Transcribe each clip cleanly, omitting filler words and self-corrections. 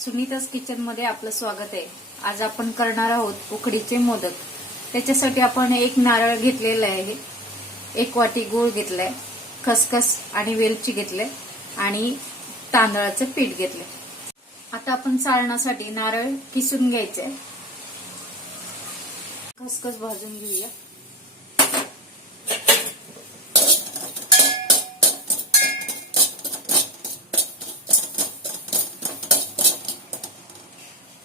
सुनीता's kitchen मध्ये आपलं स्वागत आहे। आज आपण करणार आहोत उकडीचे मोदक। त्याच्यासाठी आपण एक नारळ घेतलेला आहे, एक वाटी गूळ घेतलाय, खसखस आणि वेलची घेतले आणि तांदळाचं पीठ घेतले। आता आपण चाळण्यासाठी नारळ किसून घ्यायचे, खसखस भाजून घेऊया।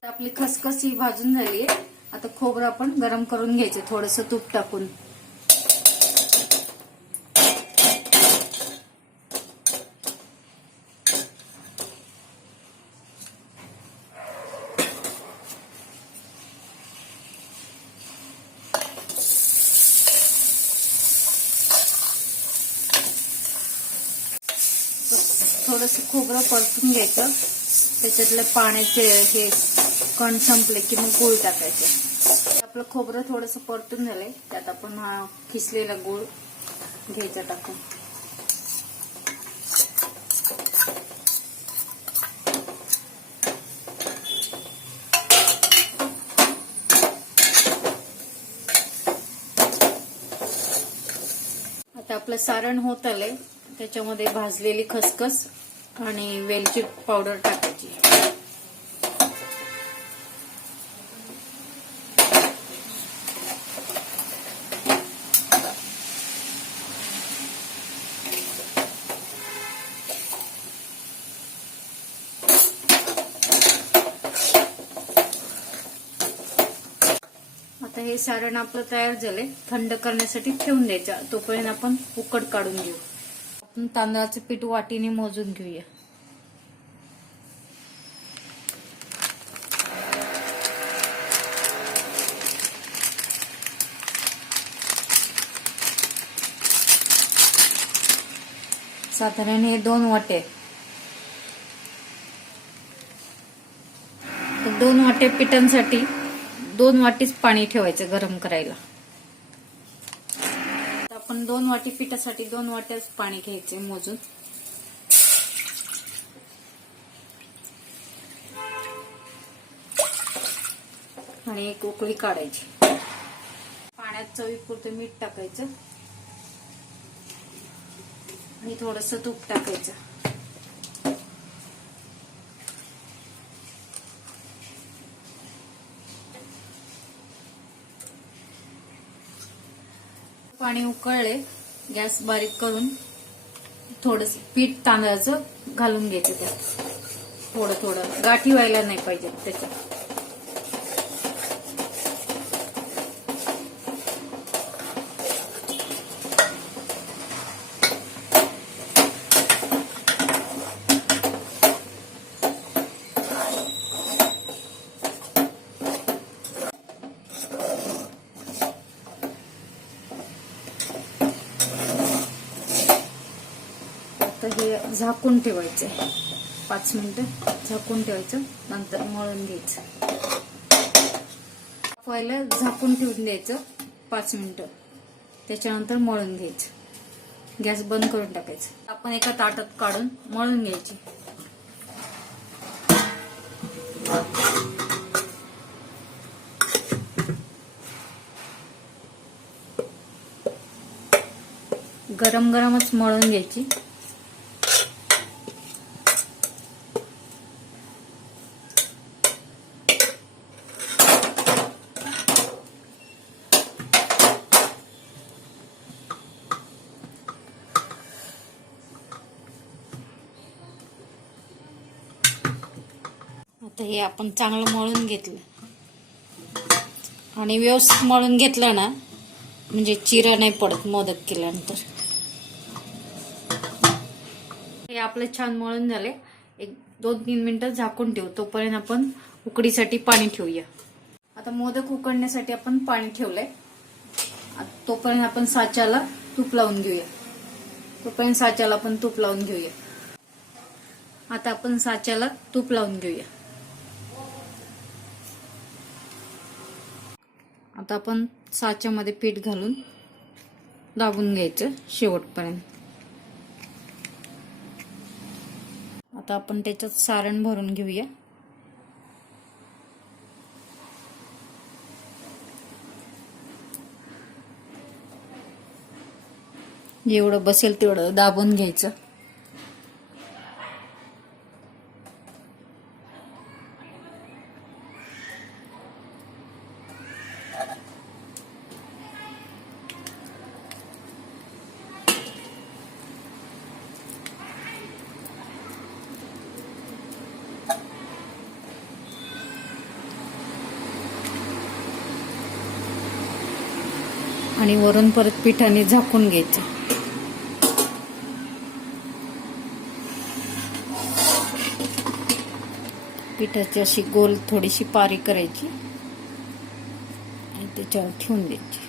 आपली खसखस ही भाजून झाली आहे। आता खोबरं आपण गरम करून घ्यायचे थोडंसं तूप टाकून। थोडंसं खोबरं परतून घ्यायचं, त्याच्यातले पाण्याचे हे कण संपले की मग गूळ टाकायचं। आपलं खोबरं थोडंसं परतून झालंय, त्यात आपण हा किसलेला गूळ घ्यायचा टाकून। आता आपलं सारण होत आलंय, त्याच्यामध्ये भाजलेली खसखस आणि वेलची पावडर टाकायची। आता हे सारण आपलं तयार झालंय, थंड करण्यासाठी ठेवून द्यायचं। तोपर्यंत आपण उकड काढून घेऊ। आपण तांदळाचं पीठ वाटीने मोजून घेऊया। साधारण हे 2 वाटे, 2 वाटे पिठांसाठी 2 वाटीच पाणी ठेवायचं गरम करायला। आपण 2 वाटी पिठासाठी 2 वाट्याच पाणी घ्यायचे मोजून। आणि एक उकळी काढायची। पाण्यात चवीपुरतं मीठ टाकायचं आणि थोडंसं तूप टाकायचं। पाणी उकळले, गॅस बारीक करून थोडंसं पीठ तांदळाचं घालून घ्यायचं त्यात। थोडं थोडं, गाठी व्हायला नाही पाहिजे त्याच्यात। हे झाकून ठेवायचे 5 मिनिटं, झाकून ठेवायचं, नंतर मळून घ्यायचं। पहिला झाकून ठेवून द्यायचं 5 मिनिटं, त्याच्यानंतर मळून घ्यायचं। गॅस बंद करून टाकायचं। आपण एका ताटात काढून मळून घ्यायची। गरम गरमच मळून घ्यायची। आता हे आपण चांगलं मळून घेतलं आणि व्यवस्थित मळून घेतलं ना, म्हणजे चिरा नाही पडत मोदक केल्यानंतर। हे आपलं छान मळून झाले, एक 2-3 मिनिटं झाकून ठेवू। तोपर्यंत आपण उकडीसाठी पाणी ठेवूया। आता मोदक उकडण्यासाठी आपण पाणी ठेवलंय, तोपर्यंत आपण साच्याला तूप लावून घेऊया। आता आपण साच्याला तूप लावून घेऊया। आता आपण साच्यामध्ये पीठ घालून दाबून घ्यायचं शेवटपर्यंत। आता आपण त्याच्यात सारण भरून घेऊया। जेवढं बसेल तेवढं दाबून घ्यायचं. आणि वरून परत पिठाने झाकून घ्यायचं. पिठाची अशी गोल थोडीशी पारी करायची आणि त्याच्यावर ठेवून द्यायची.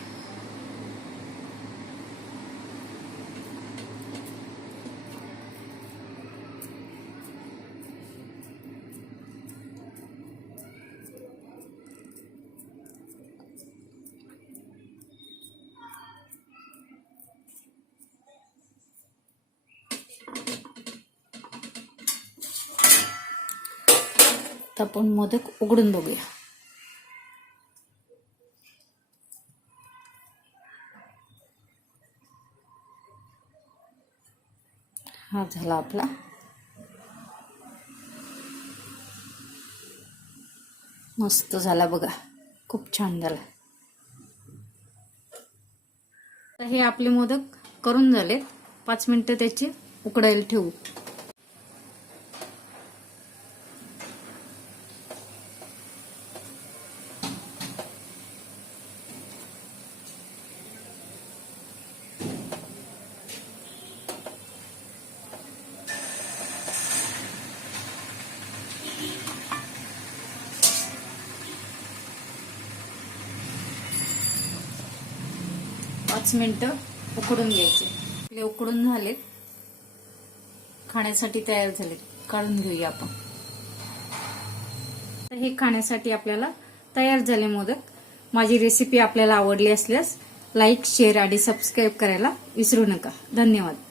आता आपण मोदक उघडून बघूया. हा झाला आपला. मस्त झाला बघा, खूप छान झाला. तर हे आपले मोदक करून झालेत. 5 मिनिटं त्याचे उकडायला ठेवू. पाच मिनिटं उकडून घ्यायचे. आपले उकडून झालेत, खाण्यासाठी तयार झालेत. काढून घेऊया आपण. तर हे खाण्यासाठी आपल्याला तयार झाले मोदक. माझी रेसिपी आपल्याला आवडली असल्यास लाईक, शेअर आणि सबस्क्राईब करायला विसरू नका. धन्यवाद.